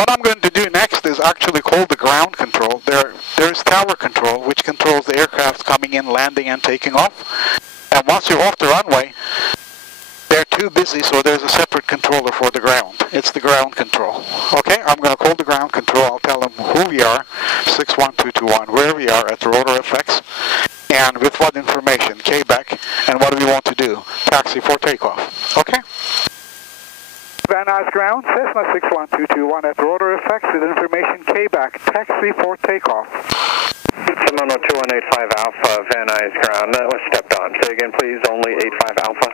What I'm going to do next is actually call the ground control. There's tower control, which controls the aircraft coming in, landing, and taking off. And once you're off the runway, they're too busy, so there's a separate controller for the ground. It's the ground control. Okay, I'm going to call the ground control. I'll tell them who we are, 61221, where we are at the ROTOR FX, and with what information, K-back, and what do we want to do, taxi for takeoff. Okay? Van Nuys ground, Cessna 61221 at ROTOR FX with information K-back, taxi for takeoff. Seminole 2185 Alpha, Van Nuys ground, that was stepped on. Say again please, only 85 Alpha.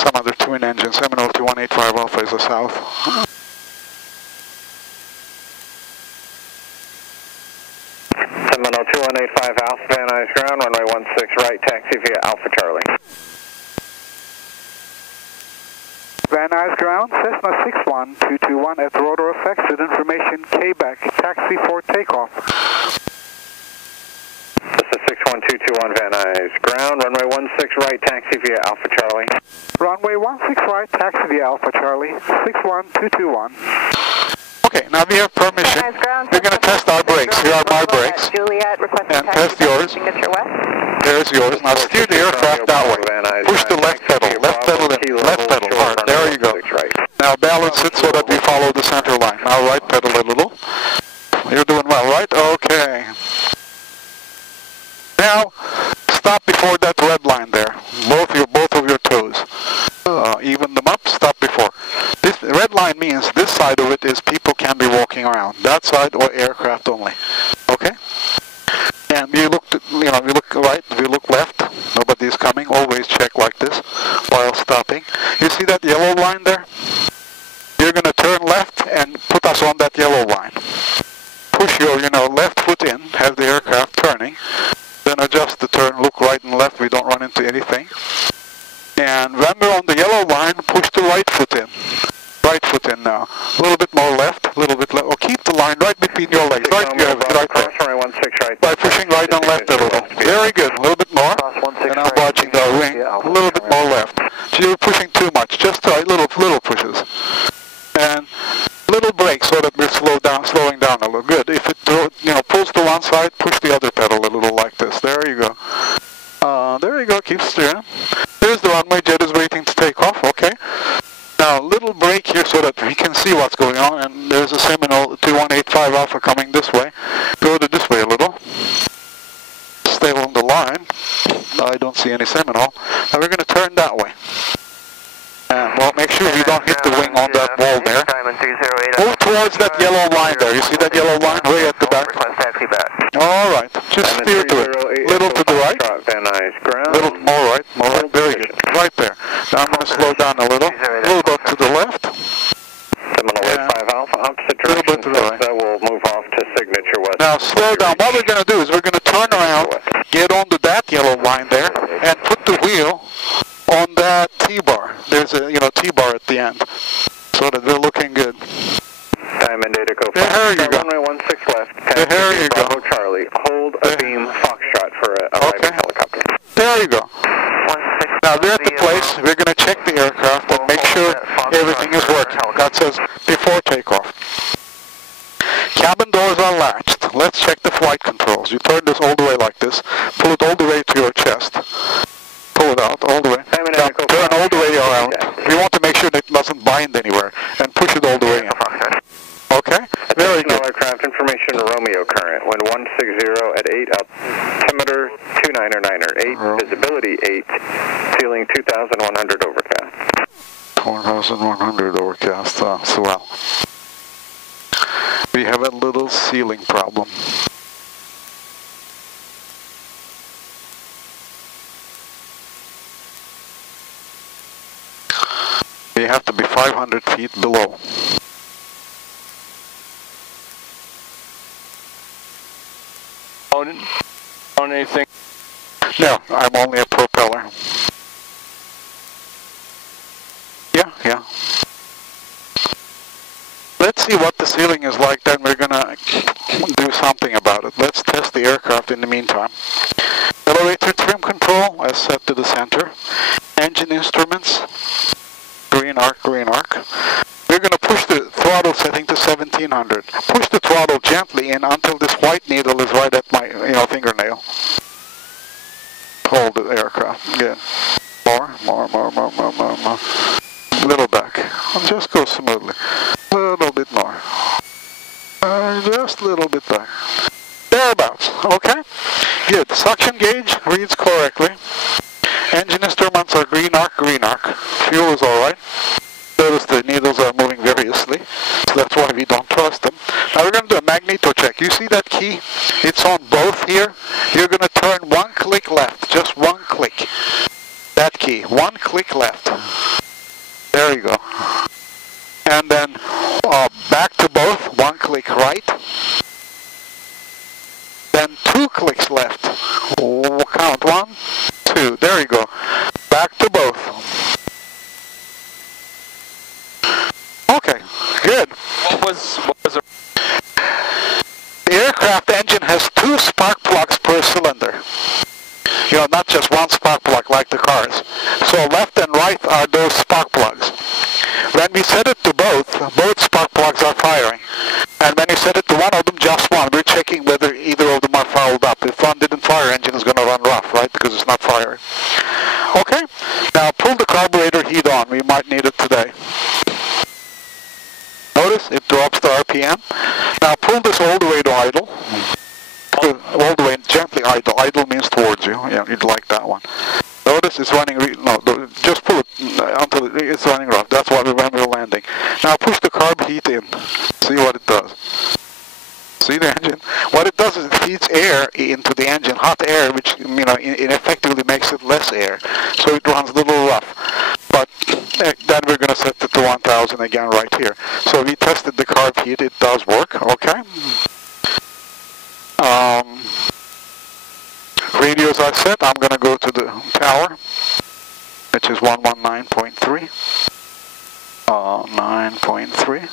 Some other twin engine, Seminole 2185 Alpha is the south. Seminole 2185 Alpha, Van Nuys ground, runway 16 right, taxi via Alpha Charlie. Van Nuys ground, Cessna 61221 at ROTOR FX with information K-back, taxi for takeoff. This is 61221 Van Nuys ground, runway 16 right, taxi via Alpha Charlie. Runway 16 right, taxi via Alpha Charlie, 61221. Okay, now we have permission. We're going to test our brakes. Here are my brakes. And test yours. There's yours. Now steer the aircraft that way. Push the left pedal in, left pedal hard. There you go. Now balance it so that we follow the center line. Now right pedal a little. You're doing well, right? Okay. Now stop before that red line there. Both of your toes. Even them up. Stop before. This red line means this side of it is people can be walking around. That side or aircraft only. Okay. And you look, we look right, we look left, nobody's coming, always check like this while stopping. You see that yellow line there? You're going to turn left and put us on that yellow line. Push your, left foot in, have the aircraft turning, then adjust the turn, look right and left, we don't run into anything. And when we're on the yellow line, push the right foot in. Right foot in now. A little bit more left, a little bit left. Or keep the line right between your legs. Right there. By pushing right and left a little. Very good. A little bit more. And I'm watching the wing. A little bit more left. So you're pushing too much. Just right, little pushes. And little break so that we're slowing down a little. Good. If it pulls to one side, push the other pedal a little like this. There you go. There you go. Keep steering. Here's the runway. Jet is waiting to take off. Okay. Now, little break here so that we can see what's going on, and there's a Seminole 2185 Alpha coming this way. Go to this way a little. Stay along the line. I don't see any Seminole. Now we're going to turn that way. And, well, make sure you don't hit the wing on that wall there. Move towards that yellow line there. You see that yellow line way at the back? All right. Just steer to it. Little to the right. Little more right. Very good. Right there. Now I'm going to slow down a little. A little bit to the left. Seminole 85 Alpha, opposite direction. A little bit to the right. That will move off to signature west. Now slow down. What we're going to do is we're going to turn around, get onto that yellow line there, and put the wheel on that T-bar. There's a T-bar at the end, so that we're looking good. Time and data go. There you go. Runway 16 left. There you go. Bravo Charlie. Hold a beam Foxtrot for a arriving helicopter. There you go. Now we're at the place. We're going to check the aircraft and make sure everything is working. That says before takeoff. Cabin doors are latched. Let's check the flight controls. You turn this all the way like this. Pull it all the way to your chest. Pull it out all the way. Now turn all the way around. We want to make sure that it doesn't bind anywhere. And push it all the way in. Okay? Very good. Aircraft information Romeo current. Wind 160 at 8, altimeter 29er, 8, visibility 8, ceiling 2,100 overcast. 4,100 overcast, swell. We have a little ceiling problem. We have to be 500 feet below. On anything? No, I'm only a propeller. Yeah. Let's see what the ceiling is like, then we're gonna do something about it. Let's test the aircraft in the meantime. Elevator trim control is set to the center. Engine instruments, green arc. We're gonna throttle setting to 1700. Push the throttle gently in until this white needle is right at my fingernail. Hold the aircraft. Good. More. A little back. Just go smoothly. A little bit more. Just a little bit back. Thereabouts. Okay? Good. Suction gauge reads correctly. Engine instruments are green arc. Fuel is alright. Notice the needles are moving variously, so that's why we don't trust them. Now we're going to do a magneto check. You see that key? It's on both here. You're going to turn one click left, just one click. That key, one click left. There you go. And then back to both, one click right. Then two clicks left. Count 1, 2. There you go. Back to both. Okay, good. What was the... The aircraft engine has 2 spark plugs per cylinder. Not just one spark plug like the cars. So left and right are those spark plugs. When we set it to both spark plugs are firing. And when you set it to one of them, just one, we're checking whether either of them are fouled up. If one didn't fire, engine is going to run rough, right? Because it's not firing. Okay, now pull the carburetor heat on. We might need it today. Notice it drops the RPM. Now pull this all the way to idle. All the way gently idle. Idle means towards you. Yeah, you'd like that one. Notice it's running. Just pull it until it's running rough. That's why when we're landing. Now push the carb heat in. See what it does. See the engine? What it does is it feeds air into the engine, hot air, which it effectively makes it less air. So it runs a little rough. But then we're going to set it to 1000 again right here. So we tested the carb heat. It does work. Okay. Radios are set. I'm going to go to the tower, which is 119.3. 9.3.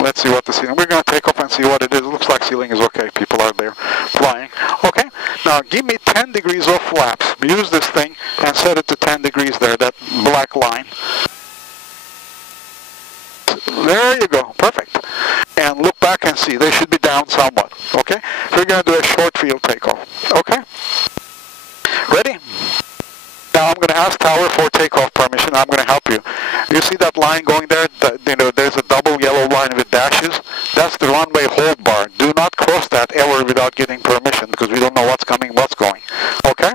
Let's see what the ceiling. We're going to take off and see what it is. It looks like ceiling is okay. People are there flying. Okay. Now give me 10 degrees of flaps. Use this thing and set it to 10 degrees there. That black line. There you go. Perfect. And look back and see. They should be down somewhat. Okay. We're going to do a short field takeoff. Okay. Ready? Now I'm going to ask tower for takeoff permission. I'm going to help you. You see that line going there? There's a double yellow line with dashes. That's the runway hold bar. Do not cross that ever without getting permission because we don't know what's coming, what's going. Okay?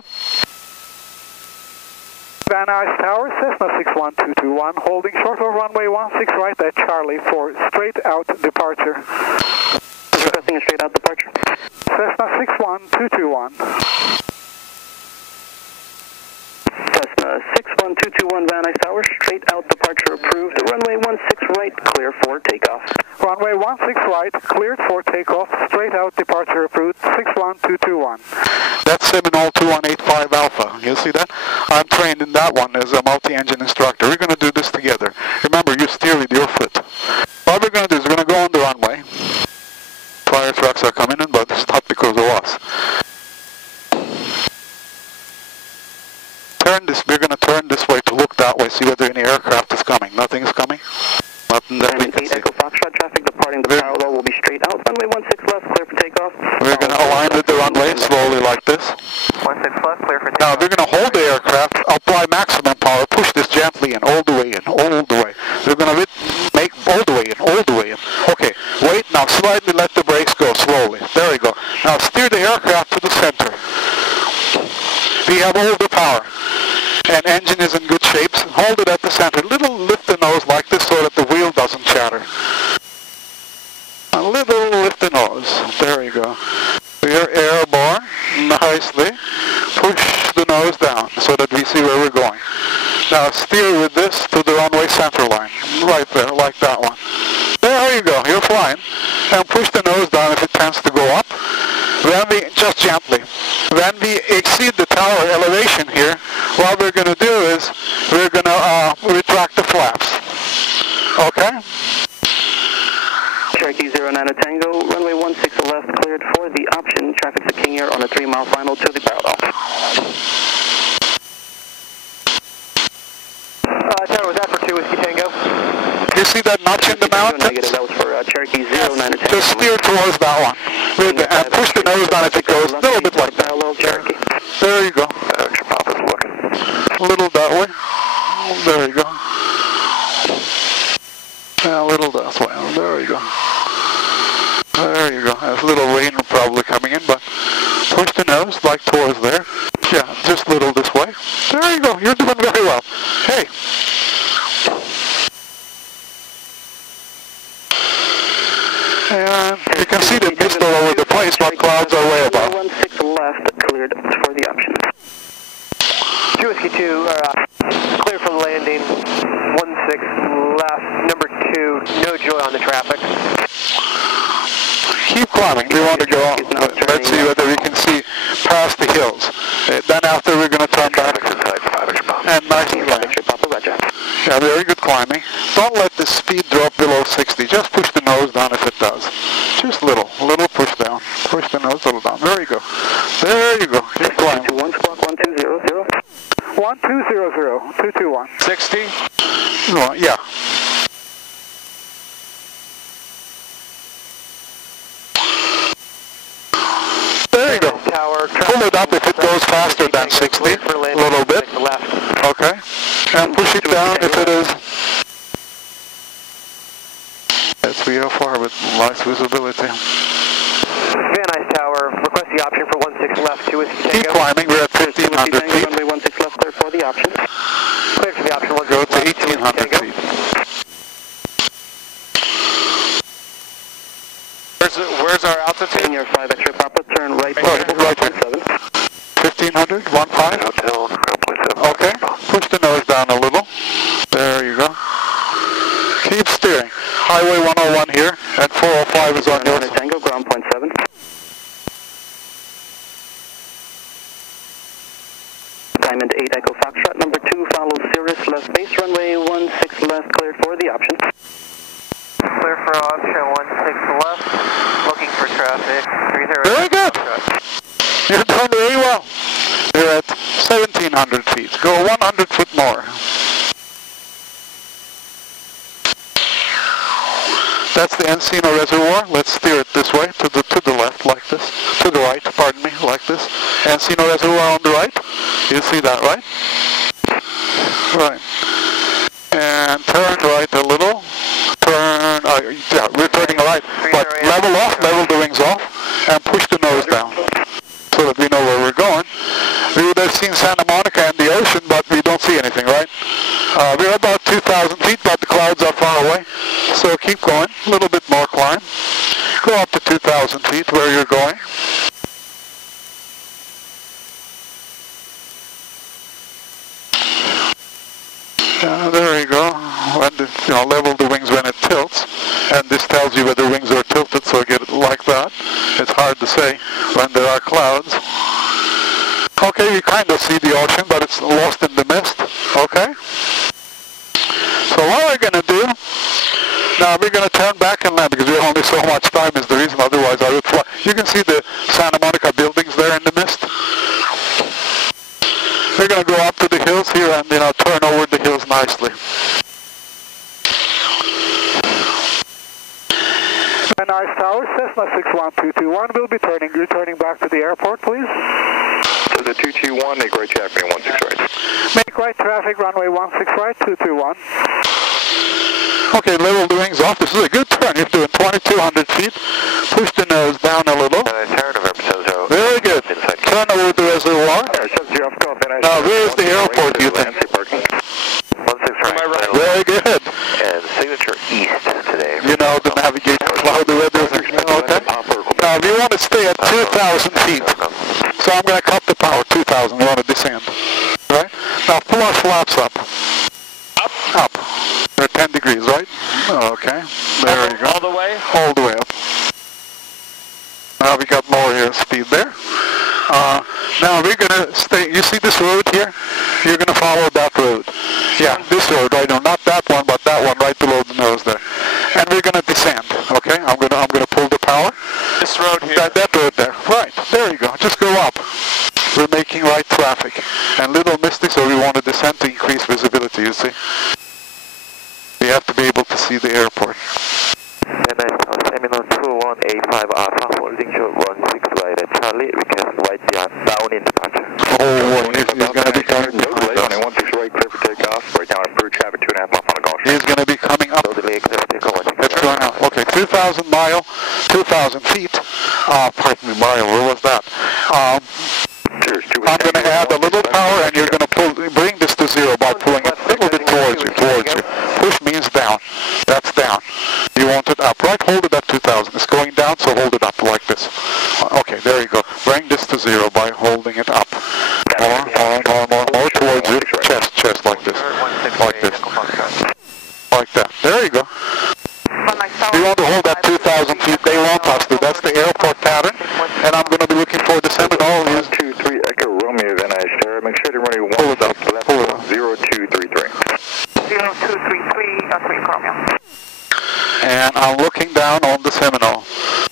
Van Nuys Tower, Cessna 61221, holding short of runway 16 right at Charlie for straight out departure. Requesting a straight out departure. Cessna 61221. Cessna 61221 Van Nuys Tower, straight out departure approved. Runway 16 right, clear for takeoff. Runway 16 right, cleared for takeoff. Straight out departure approved. 61221. That's Seminole 2185 Alpha. You see that? I'm trained in that one as a multi-engine instructor. We're going to do this together. Remember, you steer with your foot. What we're going to do is we're going to go on the runway. Fire trucks are coming in, but it's not because of us. We're going to turn this way to look that way, see whether any aircraft is coming. Nothing is coming. Nothing that we can see. Echo Foxtrot traffic departing the parallel will be straight out. Runway 16 left, clear for takeoff. We're going to align with the runway slowly like this. 16 left, clear for takeoff. Now we're going to hold the aircraft, apply maximum power, push this gently in, all the way in, all the way. We're going to make all the way in, all the way in. Okay, wait, now slightly let the brakes go slowly. There we go. Now steer the aircraft to the center. We have all the power. And engine is in good shape. Hold it at the center. Little lift the nose like this so that the wheel doesn't chatter. A little lift the nose. There you go. Clear airborne. Nicely. Push the nose down so that we see where we're going. Now steer with this to the runway center line. Right there, like that one. There you go. You're flying. And push the nose down if it tends to go up. Then we, just gently. When we exceed the tower elevation here, what we're going to do is we're going to retract the flaps. Okay? Cherokee 09 Tango, runway 16 left, cleared for the option. Traffic's a King Air on a 3-mile final to the parallel. Tower, was that for 2 Whiskey Tango? This see that notch in the mountains? That was for Cherokee 09 10. Just steer towards that one. And push the nose down if it goes a little bit like that. There you go. Extra pop is looking. A little that way. There you go. A little that way. There you go. There you go. There's a little rain probably coming in, but push the nose like towards there. Yeah, just a little this way. There you go. You're doing very well. Hey. And you can see the mist all over the place, but clouds are way above. 16 left, cleared for the option. 2 Whiskey 2, clear for landing. 16 left, number 2, no joy on the traffic. Keep climbing. We want to go on. Let's see whether we can see past the hills. Then after we're going to turn back and nicely land. Yeah, very good climbing. Don't let the speed drop below 60. Just push the nose down if it does. Just a little push down. Push the nose a little down. There you go. There you go. Keep climbing. 1 squawk 1200. 1200. 221. 60? Yeah. There you go. Pull it up if it goes faster than 60, a little bit. Okay. And push it down if it is. That's 304 with nice visibility. Van Nuys Tower, request the option for 16 left, 2 Whiskey Tango. Keep climbing, we're at 1,500 feet. Runway 16 left, clear for the option. Clear for the option, 16 Go to left, 2 Whiskey 1,800 Tango. feet. Where's our altitude? Senior 5 X-ray Papa, turn right. Right here. 1,500, 1.5. Hotel, 0.7. Okay. Push the nose down a little. There you go. Keep steering. Highway 101 here, and 405 is on your side. Tango, ground point 7. Diamond 8 Echo Foxtrot, number 2, follow Cirrus, left base, runway 16 left, cleared for the option. Clear for option, 16 left, looking for traffic, 30. Very good. You're doing very well. You're at 1,700 feet. Go 100 foot more. That's the Encino Reservoir. Let's steer it this way, to the left, like this. To the right, pardon me, like this. Encino Reservoir on the right. You see that, right? Right. And turn right a little. Turn, yeah, we're turning right. But level off, level the wings off, and push the nose down, so that we know where we're going. We would have seen Santa Monica and the ocean, but we don't see anything, right? We're about 2,000 feet, but the clouds are far away. So keep going, a little bit more climb. Go up to 2,000 feet where you're going. There you go. And level the wings when it tilts. And this tells you whether wings are tilted, so get it like that. It's hard to say when there are clouds. Okay, you kind of see the ocean, but it's lost in the mist. Okay? So what we're going to do, now we're going to turn back and land, because we have only so much time is the reason, otherwise I would fly. You can see the Santa Monica buildings there in the mist. We're going to go up to the hills here and, turn over the hills nicely. Van Nuys Tower, Cessna 61221, we'll be returning back to the airport, please. To the 221, make right traffic, 16 right. Make right traffic, runway 16 right, 221. Okay, level the wings off. This is a good turn. You're doing 2,200 feet. Push the nose down a little. Very good. Turn over the reservoir. Now, where is the airport, you think? 16 right. Very good. And signature east today. You know the navigation, cloud, the weather. Okay. Now, we want to stay at 2,000 feet. So I'm going to cut the power, 2,000. We want to descend. Right? Now, pull our flaps up. Up. They're 10 degrees, right? Okay. There you go. All the way? All the way up. Now we got more air speed there. Now we're going to stay. You see this road here? You're going to follow that road. Yeah, this road right now. Not that one, but that one right below the nose there. And we're going to descend. Okay? I'm going to pull the power. This road here. That road there. Right. There you go. Just go up. We're making right traffic. And little misty, so we want to descend to increase visibility, you see. We have to be able to see the airport. Seminole 2185 Alpha, holding short 16 right at Charlie, request right beyond Bowman departure. Oh, he's going to be coming No delay, behind runway us. 16 right, clear for takeoff. Right down approved traffic, 2.5 miles on the Gulf. He's going to be coming up. No delay, clear for takeoff. It's going out. Okay, 2,000 feet. Pardon me, mile. Where was that? I'm going to add a little power, and you're going to bring this to zero by pulling it a little bit towards you. Push means down. That's down. You want it up, right? Hold it at 2,000. It's going down, so hold it up like this. Okay, there you go. Bring this to zero by holding it up. More towards you. Chest, like this. Like this. Like that. There you go. We want to hold that 2,000 feet. They want us to. That's the airport pattern. And I'm going to be looking for the Seminole. 123 Echo Romeo, Van Nuys Tower. Make sure to run a Pull it up. Pull it up. 0233. 0233, Romeo. And I'm looking down on the Seminole.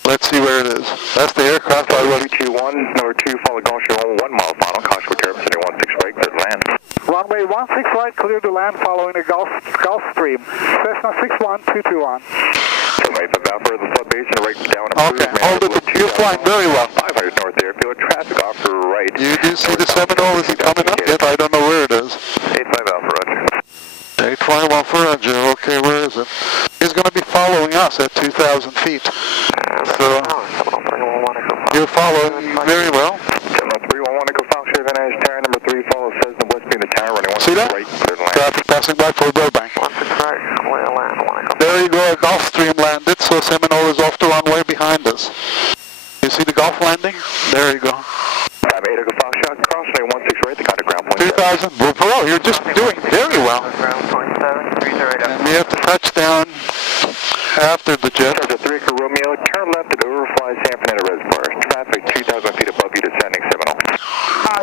Let's see where it is. That's the aircraft I was... 321, number 2, follow Gulf Shore 1 mile final. Caution for turbulence, 16 right, clear to land. Runway 16 right, clear to land following the Gulf Stream. Cessna 61221. Runway 5 Alpha, the flood base and right down. Okay, hold it. You're flying very well. 500 north airfield, traffic off to right. You do see the Seminole? Is it coming up yet? I don't know where it is. 85 Alpha, roger. 85 Alpha, roger. Okay, where is it? He's going to be following us at 2,000 feet. So, you're following very well. 311 Echo Fox, Van Nuys Tower, number 3, follow Cessna West being the tower, running 16 See that? right, clear to land. Traffic passing by for Burbank. There you go, a Gulf Stream landed, so Seminole is off the runway behind us. You see the Gulf landing? There you go. 58 Echo Fox, shot cross, 16 right, the contact ground point. 2,000, bro, you're just doing very well. And we have to touch down after the jet. 3 Echo Romeo, turn left at overfly San Fernando Reservoir. Traffic 2,000 feet above you, descending Seminole.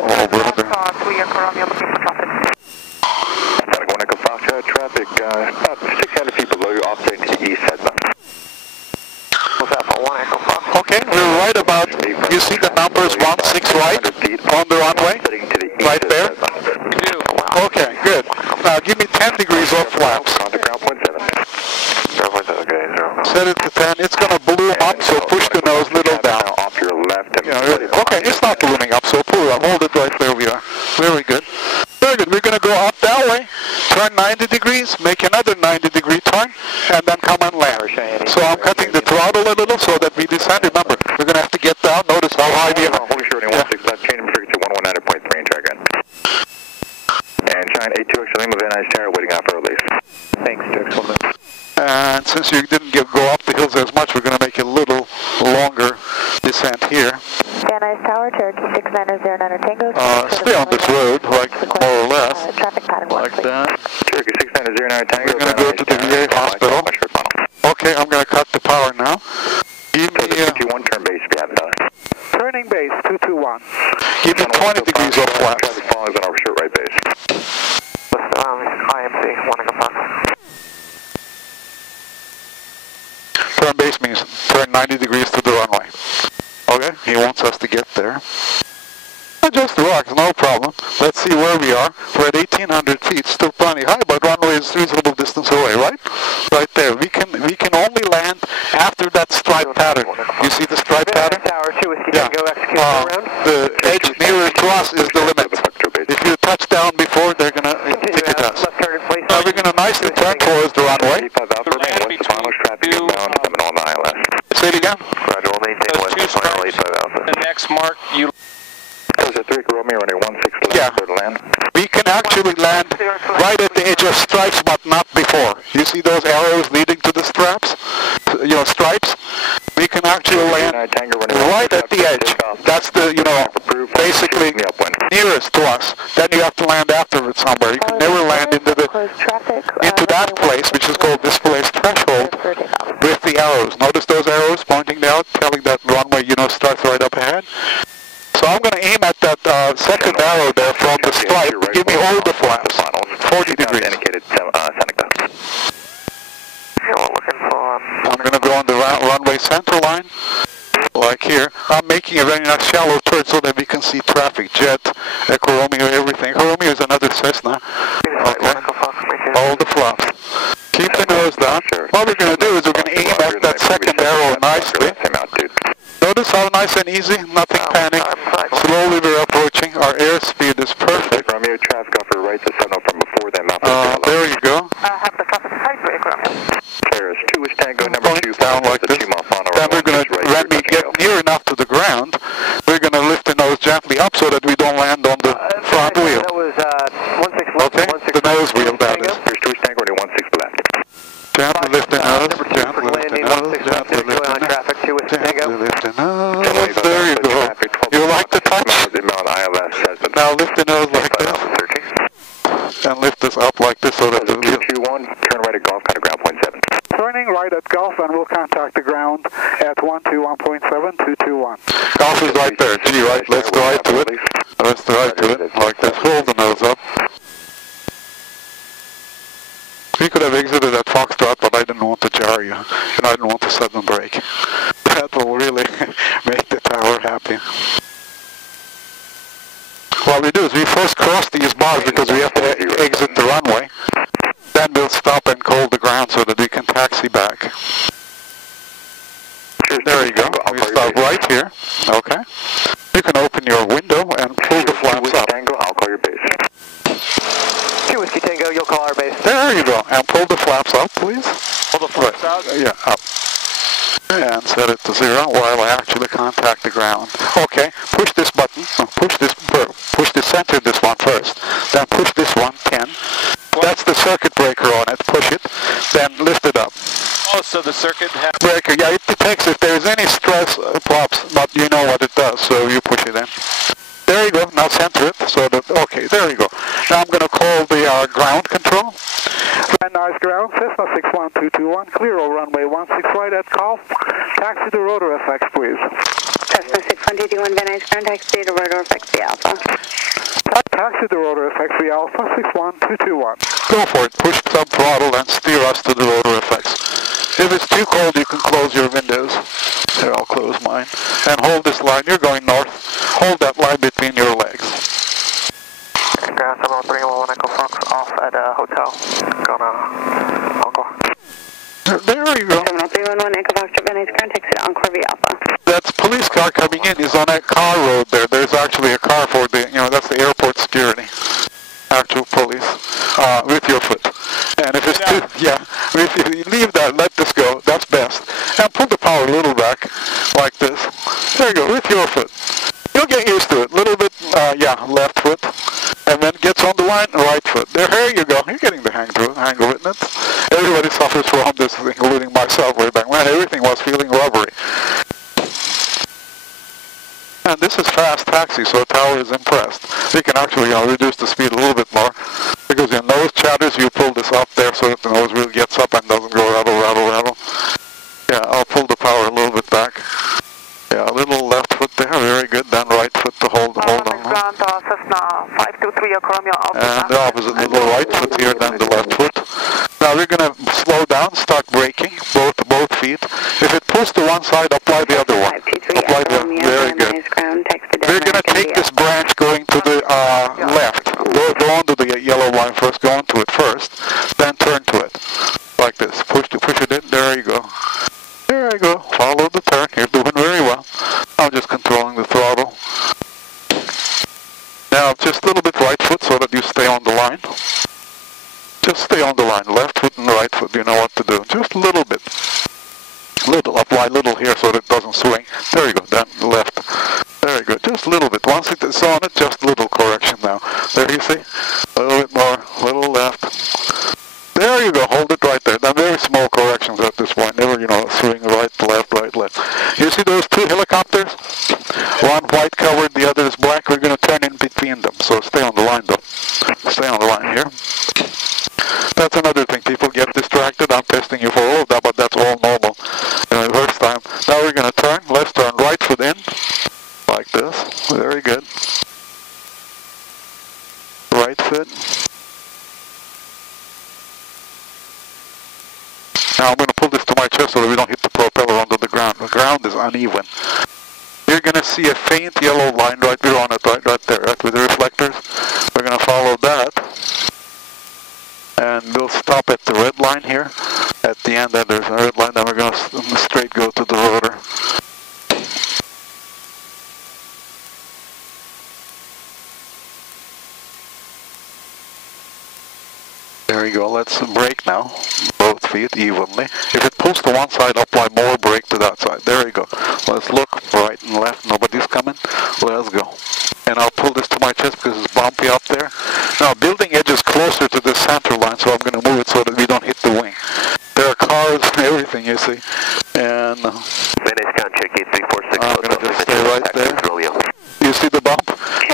Oh, brother. 3 Echo Romeo, looking for traffic. Gotta go Echo Fox, traffic about 600 feet below you, offsetting to the east side. Okay, we're right about, you see the numbers 16 right on the runway? Right there? Okay, good. Now give me 10 degrees off flaps. Contact ground point 7. Set it to 10. It's going to balloon up, so push the nose a little down. Off your left. Okay, it's not ballooning up, so pull it up. Hold it right where we are. Very good. Very good. We're going to go up that way, turn 90 degrees, make another 90-degree turn, and then come and land. So I'm cutting the throttle a little so that we descend. Remember, we're going to have to get down. Notice how high we are. Holy short, 16 left, change frequency 119.3 and check in. And China 82 X Lima, Van Nuys Tower, waiting out for release. Thanks, Jack. And since you didn't go up the hills as much, we're going to make a little longer descent here. Van Nuys Tower, Cherokee 6909 Tango. Stay on this road, like more or less, traffic pattern like that. Cherokee 6909 Tango. We're going to go to the VA hospital. Okay, I'm going to cut the power now. Give me 51 turn base, if you haven't done it. turning base 221. Give me 20 degrees off flaps. Traffic following on our short right base. IMC, 1 Echo Fox. Turn base means turn 90 degrees to the runway. Okay, he wants us to get there. Just rocks, no problem. Let's see where we are. We're at 1,800 feet, still plenty high, but runway is reasonable distance away, right? Right there. We can only land after that stripe pattern. You see the stripe pattern? Tower 2, Yeah. The edge nearer to us is the limit. If you touch down before, they're going to ticket us. Now we're going to nicely turn towards the runway. Say it again. The next mark, you... Yeah. We can actually land right at the edge of stripes, but not before. You see those arrows leading to the straps? Stripes? We can actually land right at the edge. That's the, basically nearest to us. Then you have to land afterwards somewhere. You can never land into that place, which is called displaced threshold, with the arrows. Notice those arrows pointing out, telling that runway, starts right up ahead. So I'm going to aim at that second arrow there from the stripe. Give me all the flaps. 40 degrees. I'm going to go on the runway center line, like here. I'm making a very nice shallow turn so that we can see traffic, jet, Echo Romeo, everything. Echo Romeo is another Cessna. Okay. All the flaps. Keep the nose down. what we're going to do is we're going to aim at that second arrow nicely. Notice how nice and easy, nothing panic. Slowly we're approaching. Our airspeed is perfect. Romeo, traffic offer right to signal from before them. There you go. Have the traffic sight break, Romeo. Clear is 2 is Tango, number 2. Down like this. Then we're going to, when we get near enough to the ground, we're going to lift the nose gently up so that we don't land on the front wheel. That was 16 left. Okay, the nose wheel, that is. There's 2 is Tango, 16 left. Gently lift the nose, gently lift the nose, gently lift the nose, traffic 2 with gently Tango. lift the nose. There you go. You like the touch? Now lift the nose like this. And lift this up like this so that the wheel... 221, turn right at Golf, contact ground point 7. Turning right at Golf, and we'll contact the ground at 121.7221. Golf is right there. G, right? Let's drive to it. Let's drive to it like this. Hold the nose up. We could have exited at Foxtrot, but I didn't want to jar you, and I didn't want to sudden brake. That will really make the tower happy. What we do is we first cross these bars because we have to exit the runway. Then we'll stop and hold the ground so that we can taxi back. There you go. We stop right here. Okay. You can open your window and pull the flaps up. Tango, I'll call your base. 2 Whiskey Tango, you'll call our base. There you go. And pull the flaps up, please. Pull the flaps out? Yeah, up. And set it to 0 while I actually contact the ground. Okay, push this button. Push this center, this one first. Then push this one, 10. That's the circuit breaker on it. Push it. Then lift it up. Oh, so the circuit has... Breaker, yeah, it detects if there's any stress pops, but you know what it does, so you push it in. There you go. Now center it. So that, okay, there you go. Now I'm going to call the ground control. Van Nuys ground, Cessna 61221, clear over runway 16 right at Golf. Taxi to ROTOR FX, please. Cessna 6121, Van Nuys ground, taxi to ROTOR FX, the Alpha. Taxi to ROTOR FX, the Alpha 61221. Go for it. Push sub throttle and steer us to the ROTOR FX. If it's too cold, you can close your windows. Here, I'll close mine. And hold this line. You're going north. Hold that line between your legs. Ground 70311 Echo Fox off at a hotel. Gonna Encore. There you go. 70311 Echo Fox, Van Nuys ground, taxi to Encore, the Alpha. That police car coming in is on a car road there. There's actually a car for the, that's the airport security. Actual police. With your foot. And if it's too, if you leave that, let this go, that's best. And pull the power a little back, like this. There you go, with your foot. You'll get used to it. Little bit, left foot. And then gets on the line, right foot. There you go. You're getting the hang of it, isn't it? Everybody suffers from this, including myself way back when. Everything was feeling rubbery. And this is fast taxi, so the tower is impressed. You can actually reduce the speed a little bit more. Because your nose chatters, you pull this up there so that the nose really gets up and doesn't go rattle, rattle, rattle. Yeah, I'll pull the power a little bit back. Yeah, a little left foot there, very good. Then right foot to hold on. Ground, Cessna 523, Romeo Alpha. And the opposite, the right foot here, then the left foot. Now we're going to slow down, start braking, both feet. If it pulls to one side, apply the other one. Apply the, very good. We're going to take this branch going to the left. Go onto the yellow line first, go onto it first, then turn to it. Like this. Push it in, there you go. There you go. Follow the turn. You're doing very well. I'm just controlling the throttle. Now just a little bit right foot so that you stay on the line. Just stay on the line. Left foot and right foot. You know what to do. Just a little bit. Apply little here so that it doesn't swing. There you go. Then left. There you go. Just a little bit. Once it's on it, just a little correction now. There you see? A little bit more. Little left. There you go. Hold it right there. Then very small corrections at this point. Never, swing right, left, right, left. You see those two helicopters? One white covered, the other is black. We're going to turn in between them. So stay on the line, though. Stay on the line here. That's another thing. People get distracted. I'm testing you for all of that, but that's all normal. The first time. Now we're going to turn. Let's turn right foot in. Like this. Very good. Right foot. Now I'm going to pull this to my chest so that we don't hit the propeller onto the ground. The ground is uneven. You're going to see a faint yellow line right there on it, right there, right with the reflectors. We're going to follow that. And we'll stop at the red line here at the end, then there's a red line, then we're going to straight go to the rotor. There we go, let's brake now, both feet evenly. If it pulls to one side, apply more brake to that side. There we go. Let's look right and left, nobody's coming. Let's go. And I'll pull this to my chest because it's bumpy up there. Now, building edge is closer to the center line, so I'm going to move it so that we don't hit the wing. There are cars and everything, you see. And Venice check 8346. I'm going to just stay right there. You see the bump?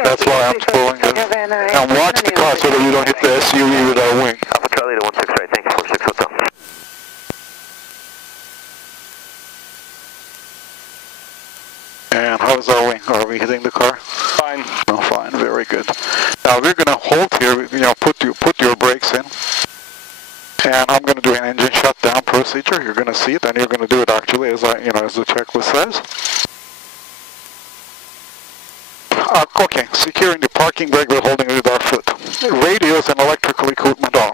That's why I'm pulling it. And watch the car so that we don't hit the SUV with our wing. Alpha Charlie to 16 right, thank you, 46 Hotel. And how is our wing? Are we hitting the car? Fine. Oh, fine, very good. Now we're going to hold here, you know, put your brakes in. And I'm going to do an engine shutdown procedure. You're going to see it, and you're going to do it actually as as the checklist says. Okay, securing the parking brake, we're holding it with our foot. Radios and electrical equipment off.